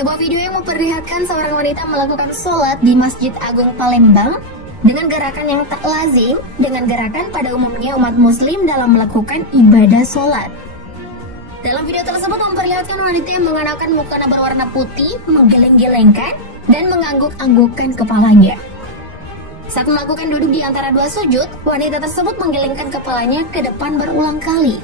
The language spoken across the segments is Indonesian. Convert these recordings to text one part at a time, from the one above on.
Sebuah video yang memperlihatkan seorang wanita melakukan sholat di Masjid Agung Palembang dengan gerakan yang tak lazim dengan gerakan pada umumnya umat muslim dalam melakukan ibadah sholat. Dalam video tersebut memperlihatkan wanita yang mengenakan mukena berwarna putih, menggeleng-gelengkan, dan mengangguk-anggukkan kepalanya. Saat melakukan duduk di antara dua sujud, wanita tersebut menggelengkan kepalanya ke depan berulang kali.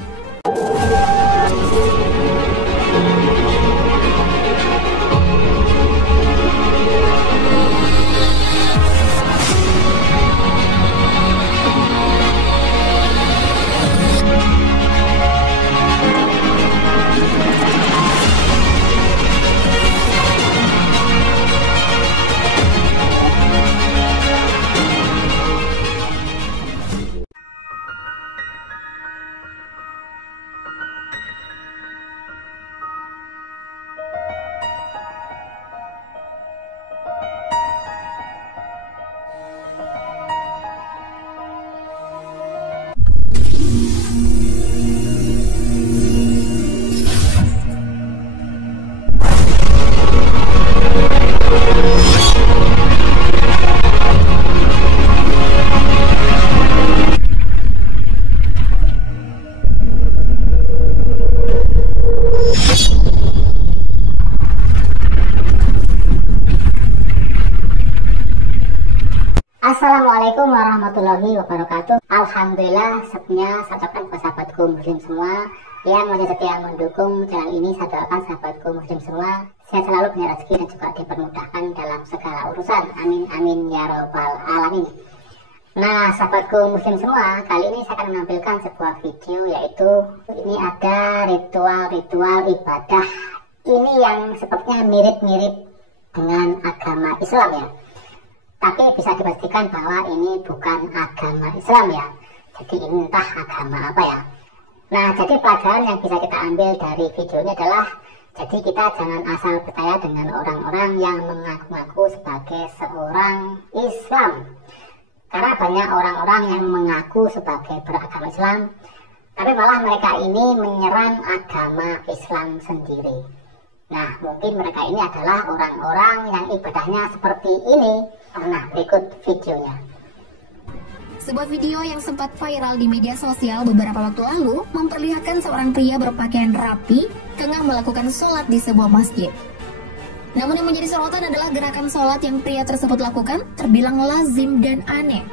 Assalamualaikum warahmatullahi wabarakatuh. Alhamdulillah, sebelumnya saya ucapkan kepada sahabatku muslim semua yang masih setia mendukung channel ini. Saya doakan sahabatku muslim semua sehat selalu, punya rezeki dan juga dipermudahkan dalam segala urusan. Amin amin ya robbal alamin. Nah, sahabatku muslim semua, kali ini saya akan menampilkan sebuah video, yaitu ini ada ritual-ritual ibadah ini yang sepertinya mirip-mirip dengan agama Islam ya. Tapi bisa dipastikan bahwa ini bukan agama Islam ya. Jadi ini entah agama apa ya. Nah, jadi pelajaran yang bisa kita ambil dari video ini adalah, jadi kita jangan asal percaya dengan orang-orang yang mengaku-ngaku sebagai seorang Islam. Karena banyak orang-orang yang mengaku sebagai beragama Islam, tapi malah mereka ini menyerang agama Islam sendiri. Nah, mungkin mereka ini adalah orang-orang yang ibadahnya seperti ini. Nah, berikut videonya. Sebuah video yang sempat viral di media sosial beberapa waktu lalu memperlihatkan seorang pria berpakaian rapi tengah melakukan sholat di sebuah masjid. Namun yang menjadi sorotan adalah gerakan sholat yang pria tersebut lakukan terbilang lazim dan aneh.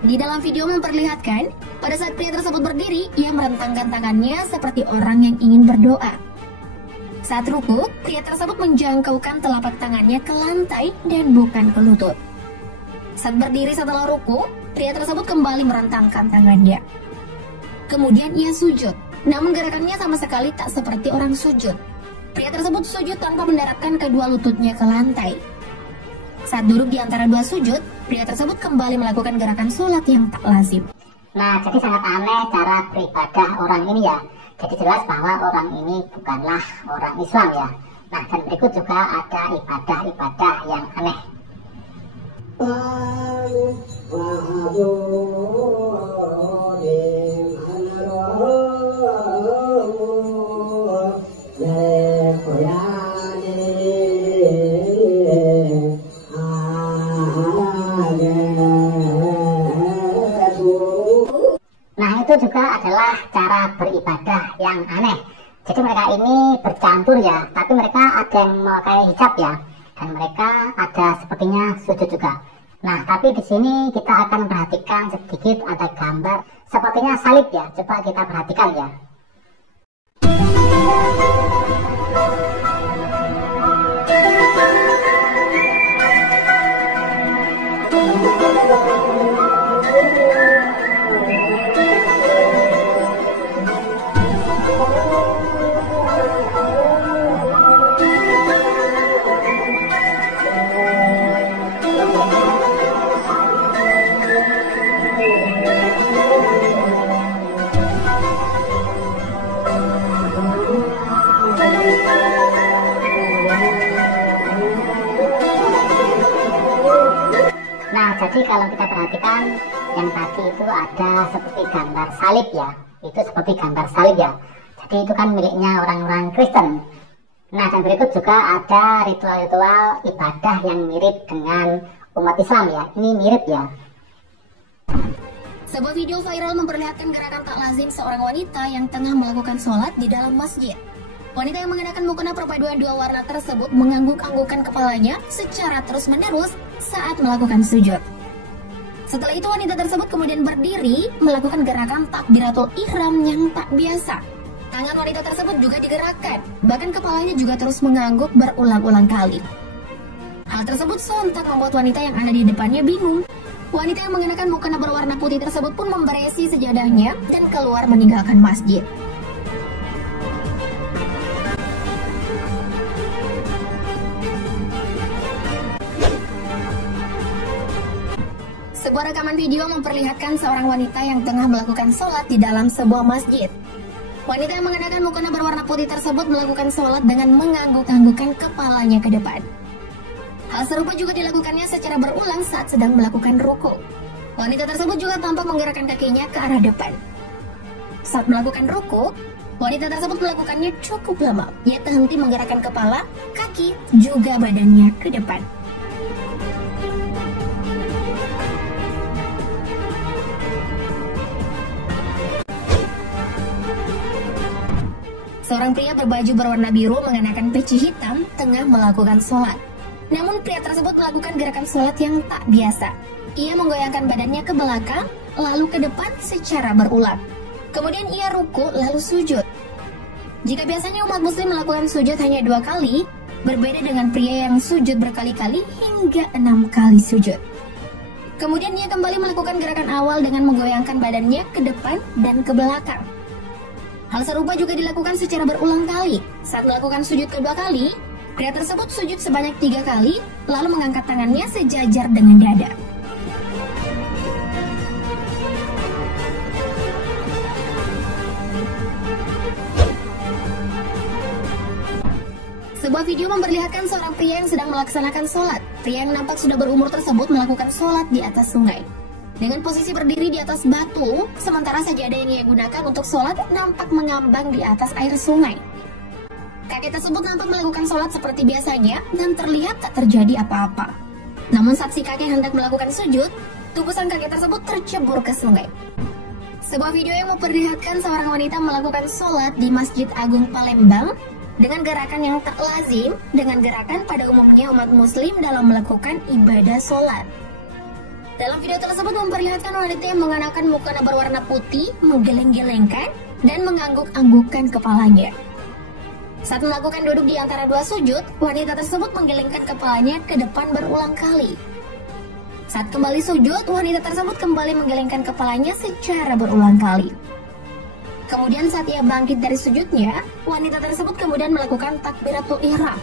Di dalam video memperlihatkan, pada saat pria tersebut berdiri, ia merentangkan tangannya seperti orang yang ingin berdoa. Saat ruku, pria tersebut menjangkaukan telapak tangannya ke lantai dan bukan ke lutut. Saat berdiri setelah ruku, pria tersebut kembali merentangkan tangannya. Kemudian ia sujud, namun gerakannya sama sekali tak seperti orang sujud. Pria tersebut sujud tanpa mendaratkan kedua lututnya ke lantai. Saat duduk di antara dua sujud, pria tersebut kembali melakukan gerakan sholat yang tak lazim. Nah, jadi sangat aneh cara beribadah orang ini ya. Jadi jelas bahwa orang ini bukanlah orang Islam ya. Nah, dan berikut juga ada ibadah-ibadah yang aneh. Nah, itu juga adalah cara beribadah yang aneh. Jadi mereka ini bercampur ya, tapi mereka ada yang memakai hijab ya, dan mereka ada sepertinya sujud juga. Nah, tapi di sini kita akan perhatikan sedikit ada gambar sepertinya salib ya. Coba kita perhatikan ya. Nah, jadi kalau kita perhatikan yang tadi itu ada seperti gambar salib ya. Itu seperti gambar salib ya. Jadi itu kan miliknya orang-orang Kristen. Nah, dan berikut juga ada ritual-ritual ibadah yang mirip dengan umat Islam ya. Ini mirip ya. Sebuah video viral memperlihatkan gerakan tak lazim seorang wanita yang tengah melakukan sholat di dalam masjid. Wanita yang mengenakan mukena perpaduan dua warna tersebut mengangguk-anggukkan kepalanya secara terus-menerus saat melakukan sujud. Setelah itu wanita tersebut kemudian berdiri melakukan gerakan takbiratul ihram yang tak biasa. Tangan wanita tersebut juga digerakkan, bahkan kepalanya juga terus mengangguk berulang-ulang kali. Hal tersebut sontak membuat wanita yang ada di depannya bingung. Wanita yang mengenakan mukena berwarna putih tersebut pun memberesi sejadahnya dan keluar meninggalkan masjid. Sebuah rekaman video memperlihatkan seorang wanita yang tengah melakukan sholat di dalam sebuah masjid. Wanita yang mengenakan mukena berwarna putih tersebut melakukan sholat dengan mengangguk-anggukkan kepalanya ke depan. Hal serupa juga dilakukannya secara berulang saat sedang melakukan ruku. Wanita tersebut juga tampak menggerakkan kakinya ke arah depan. Saat melakukan ruku, wanita tersebut melakukannya cukup lama. Ia terhenti menggerakkan kepala, kaki, juga badannya ke depan. Seorang pria berbaju berwarna biru mengenakan peci hitam tengah melakukan sholat. Namun pria tersebut melakukan gerakan sholat yang tak biasa. Ia menggoyangkan badannya ke belakang, lalu ke depan secara berulang. Kemudian ia ruku lalu sujud. Jika biasanya umat muslim melakukan sujud hanya 2 kali, berbeda dengan pria yang sujud berkali-kali hingga 6 kali sujud. Kemudian ia kembali melakukan gerakan awal dengan menggoyangkan badannya ke depan dan ke belakang. Hal serupa juga dilakukan secara berulang kali. Saat melakukan sujud kedua kali, pria tersebut sujud sebanyak 3 kali, lalu mengangkat tangannya sejajar dengan dada. Sebuah video memperlihatkan seorang pria yang sedang melaksanakan sholat. Pria yang nampak sudah berumur tersebut melakukan sholat di atas sungai. Dengan posisi berdiri di atas batu, sementara sajadah yang ia gunakan untuk sholat nampak mengambang di atas air sungai. Kakek tersebut nampak melakukan sholat seperti biasanya dan terlihat tak terjadi apa-apa. Namun saat si kakek hendak melakukan sujud, tubuh sang kakek tersebut tercebur ke sungai. Sebuah video yang memperlihatkan seorang wanita melakukan sholat di Masjid Agung Palembang dengan gerakan yang tak lazim dengan gerakan pada umumnya umat muslim dalam melakukan ibadah sholat. Dalam video tersebut memperlihatkan wanita yang mengenakan mukena berwarna putih, menggeleng-gelengkan, dan mengangguk-anggukkan kepalanya. Saat melakukan duduk di antara 2 sujud, wanita tersebut menggelengkan kepalanya ke depan berulang kali. Saat kembali sujud, wanita tersebut kembali menggelengkan kepalanya secara berulang kali. Kemudian saat ia bangkit dari sujudnya, wanita tersebut kemudian melakukan takbiratul ihram.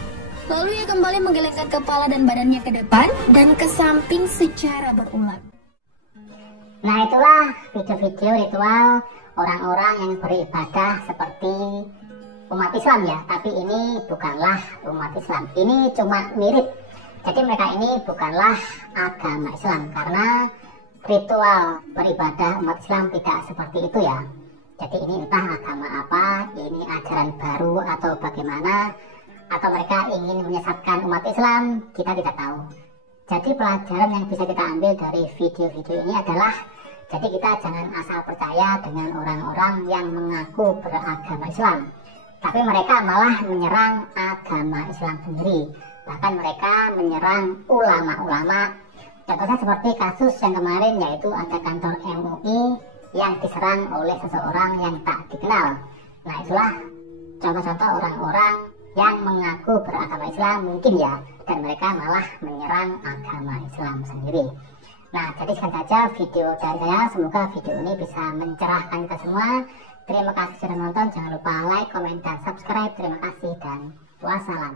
Lalu ia kembali menggelengkan kepala dan badannya ke depan dan ke samping secara berulang. Nah, itulah video-video ritual orang-orang yang beribadah seperti umat Islam ya. Tapi ini bukanlah umat Islam. Ini cuma mirip. Jadi mereka ini bukanlah agama Islam. Karena ritual beribadah umat Islam tidak seperti itu ya. Jadi ini entah agama apa, ini ajaran baru atau bagaimana, atau mereka ingin menyesatkan umat Islam, kita tidak tahu. Jadi pelajaran yang bisa kita ambil dari video-video ini adalah, jadi kita jangan asal percaya dengan orang-orang yang mengaku beragama Islam, tapi mereka malah menyerang agama Islam sendiri. Bahkan mereka menyerang ulama-ulama. Contohnya seperti kasus yang kemarin, yaitu ada kantor MUI yang diserang oleh seseorang yang tak dikenal. Nah, itulah contoh-contoh orang-orang yang mengaku beragama Islam mungkin ya, dan mereka malah menyerang agama Islam sendiri. Nah, jadi sekian saja video dari saya. Semoga video ini bisa mencerahkan kita semua. Terima kasih sudah menonton. Jangan lupa like, komen, dan subscribe. Terima kasih dan wassalam.